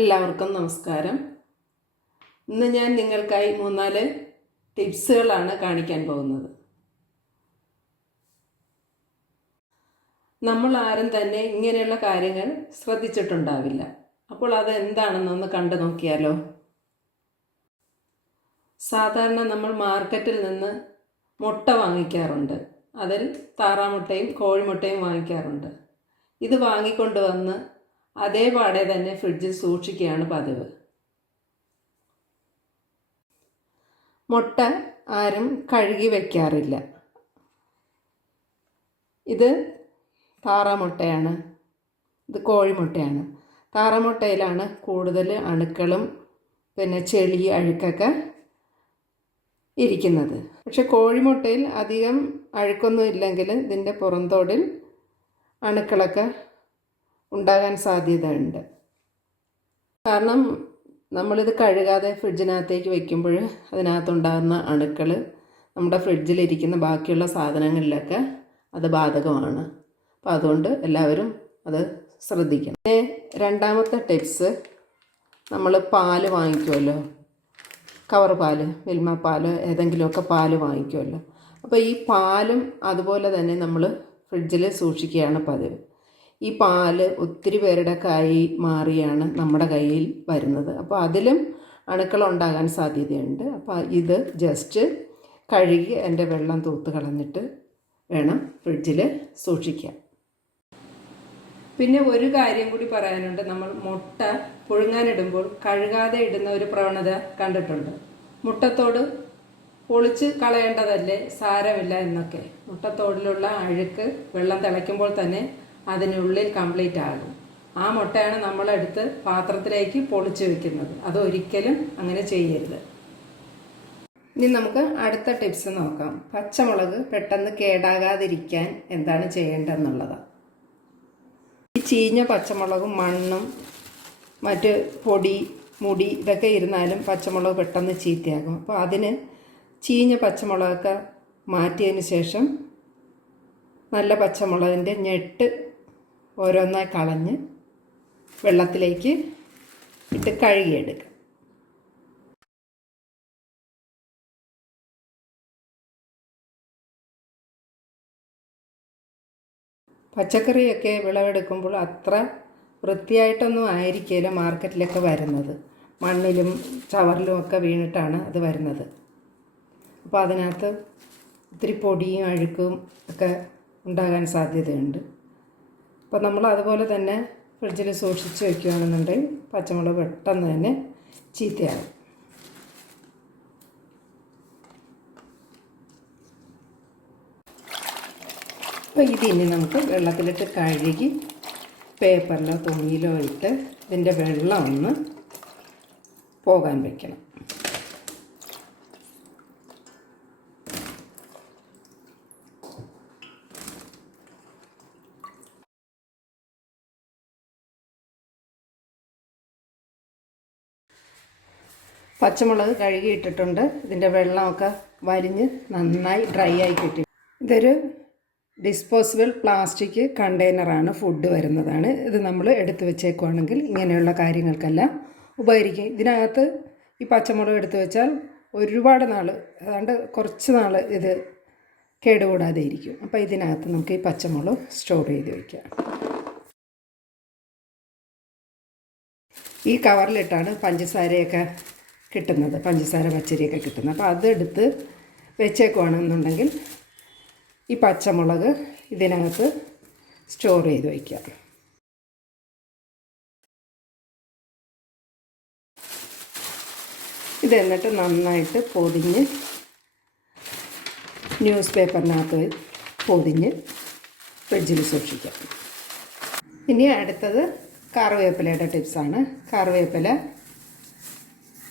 എല്ലാവർക്കും നമസ്കാരം. ഇന്ന് ഞാൻ നിങ്ങൾക്കായി മൂന്നാൽ ടിപ്സുകളാണ് കാണിക്കാൻ പോകുന്നത്. നമ്മൾ ആരും തന്നെ ഇങ്ങനെയുള്ള കാര്യങ്ങൾ ശ്രദ്ധിച്ചിട്ടുണ്ടാവില്ല. അപ്പോൾ അത് എന്താണെന്നൊന്ന് കണ്ടു നോക്കിയാലോ? സാധാരണ നമ്മൾ മാർക്കറ്റിൽ നിന്ന് മുട്ട വാങ്ങിക്കാറുണ്ട്. അതിൽ താറാമുട്ടയും കോഴിമുട്ടയും വാങ്ങിക്കാറുണ്ട്. ഇത് വാങ്ങിക്കൊണ്ടുവന്ന് അതേപാടെ തന്നെ ഫ്രിഡ്ജിൽ സൂക്ഷിക്കുകയാണ് പതിവ്. മുട്ട ആരും കഴുകി വയ്ക്കാറില്ല ഇത് താറാമുട്ടയാണ്. ഇത് കോഴിമുട്ടയാണ്. താറാമുട്ടയിലാണ് കൂടുതൽ അണുക്കളും പിന്നെ ചെളി അഴുക്കൊക്കെ ഇരിക്കുന്നത്. പക്ഷെ കോഴിമുട്ടയിൽ അധികം അഴുക്കൊന്നും ഇല്ലെങ്കിൽ ഇതിന്റെ പുറന്തോടിൽ അണുക്കളൊക്കെ ഉണ്ടാകാൻ സാധ്യതയുണ്ട്. കാരണം നമ്മളിത് കഴുകാതെ ഫ്രിഡ്ജിനകത്തേക്ക് വെക്കുമ്പോൾ അതിനകത്തുണ്ടാകുന്ന അണുക്കൾ നമ്മുടെ ഫ്രിഡ്ജിലിരിക്കുന്ന ബാക്കിയുള്ള സാധനങ്ങളിലൊക്കെ അത് ബാധകമാണ്. അപ്പോൾ അതുകൊണ്ട് എല്ലാവരും അത് ശ്രദ്ധിക്കണം. പിന്നെ രണ്ടാമത്തെ ടിപ്സ് നമ്മൾ പാൽ വാങ്ങിക്കുമല്ലോ കവർ പാൽ മിൽമ പാൽ ഏതെങ്കിലുമൊക്കെ പാൽ വാങ്ങിക്കുമല്ലോ അപ്പോൾ ഈ പാലും അതുപോലെ തന്നെ നമ്മൾ ഫ്രിഡ്ജിൽ സൂക്ഷിക്കുകയാണ് പതിവ്. ഈ പാൽ ഒത്തിരി പേരുടെ കൈ മാറിയാണ് നമ്മുടെ കയ്യിൽ വരുന്നത്. അപ്പോൾ അതിലും അണുക്കൾ ഉണ്ടാകാൻ സാധ്യതയുണ്ട്. അപ്പോൾ ഇത് ജസ്റ്റ് കഴുകി എന്റെ വെള്ളം തൂത്ത് കളഞ്ഞിട്ട് വേണം ഫ്രിഡ്ജിൽ സൂക്ഷിക്കാൻ. പിന്നെ ഒരു കാര്യം കൂടി പറയാനുണ്ട്. നമ്മൾ മുട്ട പുഴുങ്ങാനിടുമ്പോൾ കഴുകാതെ ഇടുന്ന ഒരു പ്രവണത കണ്ടിട്ടുണ്ട്. മുട്ടത്തോട് പൊളിച്ച് കളയേണ്ടതല്ലേ സാരമില്ല എന്നൊക്കെ. മുട്ടത്തോടിലുള്ള അഴുക്ക് വെള്ളം തിളയ്ക്കുമ്പോൾ തന്നെ അതിനുള്ളിൽ കംപ്ലീറ്റ് ആകും. ആ മുട്ടയാണ് നമ്മളെടുത്ത് പാത്രത്തിലേക്ക് പൊളിച്ച് വെക്കുന്നത്. അതൊരിക്കലും അങ്ങനെ ചെയ്യരുത്. ഇനി നമുക്ക് അടുത്ത ടിപ്സ് നോക്കാം. പച്ചമുളക് പെട്ടെന്ന് കേടാകാതിരിക്കാൻ എന്താണ് ചെയ്യേണ്ടതെന്നുള്ളത്. ഈ ചീഞ്ഞ പച്ചമുളകും മണ്ണും മറ്റ് പൊടി മുടി ഇതൊക്കെ ഇരുന്നാലും പച്ചമുളക് പെട്ടെന്ന് ചീത്തയാകും. അപ്പോൾ അതിന് ചീഞ്ഞ പച്ചമുളകൊക്കെ മാറ്റിയതിന് ശേഷം നല്ല പച്ചമുളകിന്റെ ഞെട്ട് ഓരോന്നായി കളഞ്ഞ് വെള്ളത്തിലേക്ക് ഇട്ട് കഴുകിയെടുക്കുക പച്ചക്കറിയൊക്കെ വിളവെടുക്കുമ്പോൾ അത്ര വൃത്തിയായിട്ടൊന്നും ആയിരിക്കില്ല മാർക്കറ്റിലൊക്കെ വരുന്നത്. മണ്ണിലും ചവറിലും ഒക്കെ വീണിട്ടാണ് അത് വരുന്നത്. അപ്പോൾ അതിനകത്ത് ഒത്തിരി പൊടിയും അഴുക്കും ഒക്കെ ഉണ്ടാകാൻ സാധ്യതയുണ്ട്. അപ്പോൾ നമ്മൾ അതുപോലെ തന്നെ ഫ്രിഡ്ജിൽ സൂക്ഷിച്ച് വയ്ക്കുകയാണെന്നുണ്ടെങ്കിൽ പച്ചമുളക് പെട്ടെന്ന് തന്നെ ചീത്തയാകും. അപ്പോൾ ഇതിനി നമുക്ക് വെള്ളത്തിലിട്ട് കഴുകി പേപ്പറിലോ തുണിയിലോ ഇട്ട് ഇതിന്റെ വെള്ളം ഒന്ന് പോകാൻ വെക്കണം. പച്ചമുളക് കഴുകി ഇട്ടിട്ടുണ്ട് ഇതിന്റെ വെള്ളമൊക്കെ വരിഞ്ഞ് നന്നായി ഡ്രൈ ആയി കിട്ടി. ഇതൊരു ഡിസ്പോസിബിൾ പ്ലാസ്റ്റിക് കണ്ടെയ്നറാണ് ഫുഡ് വരുന്നതാണ്. ഇത് നമ്മൾ എടുത്തു വെച്ചേക്കുവാണെങ്കിൽ ഇങ്ങനെയുള്ള കാര്യങ്ങൾക്കെല്ലാം ഉപകരിക്കും. ഇതിനകത്ത് ഈ പച്ചമുളക് എടുത്തു വെച്ചാൽ ഒരുപാട് നാൾ അതാണ്ട് കുറച്ച് നാൾ ഇത് കേടുകൂടാതെ ഇരിക്കും. അപ്പോൾ ഇതിനകത്ത് നമുക്ക് ഈ പച്ചമുളക് സ്റ്റോർ ചെയ്ത് വയ്ക്കാം ഈ കവറിലിട്ടാണ് പഞ്ചസാരയൊക്കെ കിട്ടുന്നത് പഞ്ചസാര പച്ചരിയൊക്കെ കിട്ടുന്നത്. അപ്പോൾ അതെടുത്ത് വെച്ചേക്കുവാണെന്നുണ്ടെങ്കിൽ ഈ പച്ചമുളക് ഇതിനകത്ത് സ്റ്റോർ ചെയ്ത് വയ്ക്കുക ഇത് എന്നിട്ട് നന്നായിട്ട് പൊതിഞ്ഞ് ന്യൂസ് പേപ്പറിനകത്ത് പൊതിഞ്ഞ് ഫ്രിഡ്ജിൽ സൂക്ഷിക്കാം ഇനി അടുത്തത് കറിവേപ്പിലയുടെ ടിപ്സാണ് കറിവേപ്പില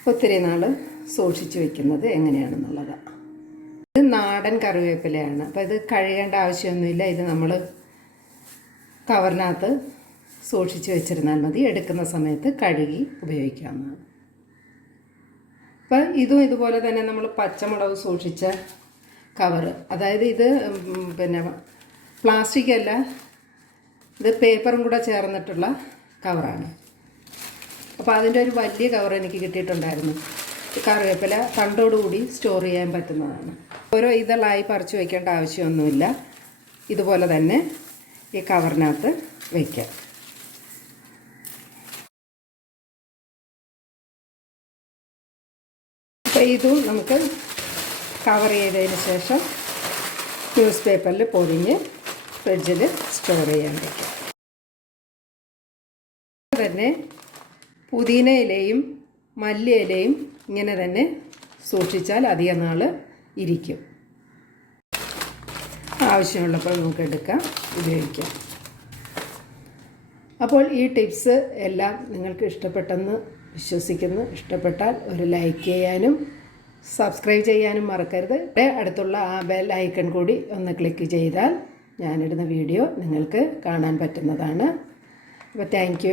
ഒത്തിരി നാൾ സൂക്ഷിച്ച് വെക്കുന്നത് എങ്ങനെയാണെന്നുള്ളത്. ഇത് നാടൻ കറിവേപ്പിലയാണ്. അപ്പോൾ ഇത് കഴുകേണ്ട ആവശ്യമൊന്നുമില്ല. ഇത് നമ്മൾ കവറിനകത്ത് സൂക്ഷിച്ചു വെച്ചിരുന്നാൽ മതി. എടുക്കുന്ന സമയത്ത് കഴുകി ഉപയോഗിക്കാവുന്നതാണ്. അപ്പം ഇതും ഇതുപോലെ തന്നെ നമ്മൾ പച്ചമുളക് സൂക്ഷിച്ച കവറ്. അതായത് ഇത് പിന്നെ പ്ലാസ്റ്റിക് അല്ല ഇത് പേപ്പറും കൂടെ ചേർന്നിട്ടുള്ള കവറാണ്. അപ്പോൾ അതിന്റെ ഒരു വലിയ കവർ എനിക്ക് കിട്ടിയിട്ടുണ്ടായിരുന്നു. കറിവേപ്പില തണ്ടോടുകൂടി സ്റ്റോർ ചെയ്യാൻ പറ്റുന്നതാണ്. ഓരോ ഇതളായി പറിച്ചു വയ്ക്കേണ്ട ആവശ്യമൊന്നുമില്ല. ഇതുപോലെ തന്നെ ഈ കവറിനകത്ത് വയ്ക്കാം അപ്പോൾ ഇതും നമുക്ക് കവർ ചെയ്തതിന് ശേഷം ന്യൂസ് പേപ്പറിൽ പൊതിഞ്ഞ് ഫ്രിഡ്ജിൽ സ്റ്റോർ ചെയ്യാൻ വയ്ക്കാം തന്നെ പുതിന ഇലയും മല്ലി ഇലയും ഇങ്ങനെ തന്നെ സൂക്ഷിച്ചാൽ അധികം നാൾ ഇരിക്കും. ആവശ്യമുള്ളപ്പോൾ നമുക്ക് എടുക്കാം ഉപയോഗിക്കാം. അപ്പോൾ ഈ ടിപ്സ് എല്ലാം നിങ്ങൾക്ക് ഇഷ്ടപ്പെട്ടെന്ന് വിശ്വസിക്കുന്നു. ഇഷ്ടപ്പെട്ടാൽ ഒരു ലൈക്ക് ചെയ്യാനും സബ്സ്ക്രൈബ് ചെയ്യാനും മറക്കരുത്. അടുത്തുള്ള ആ ബെൽ ഐക്കൺ കൂടി ഒന്ന് ക്ലിക്ക് ചെയ്താൽ ഞാനിടുന്ന വീഡിയോ നിങ്ങൾക്ക് കാണാൻ പറ്റുന്നതാണ്. അപ്പോൾ താങ്ക്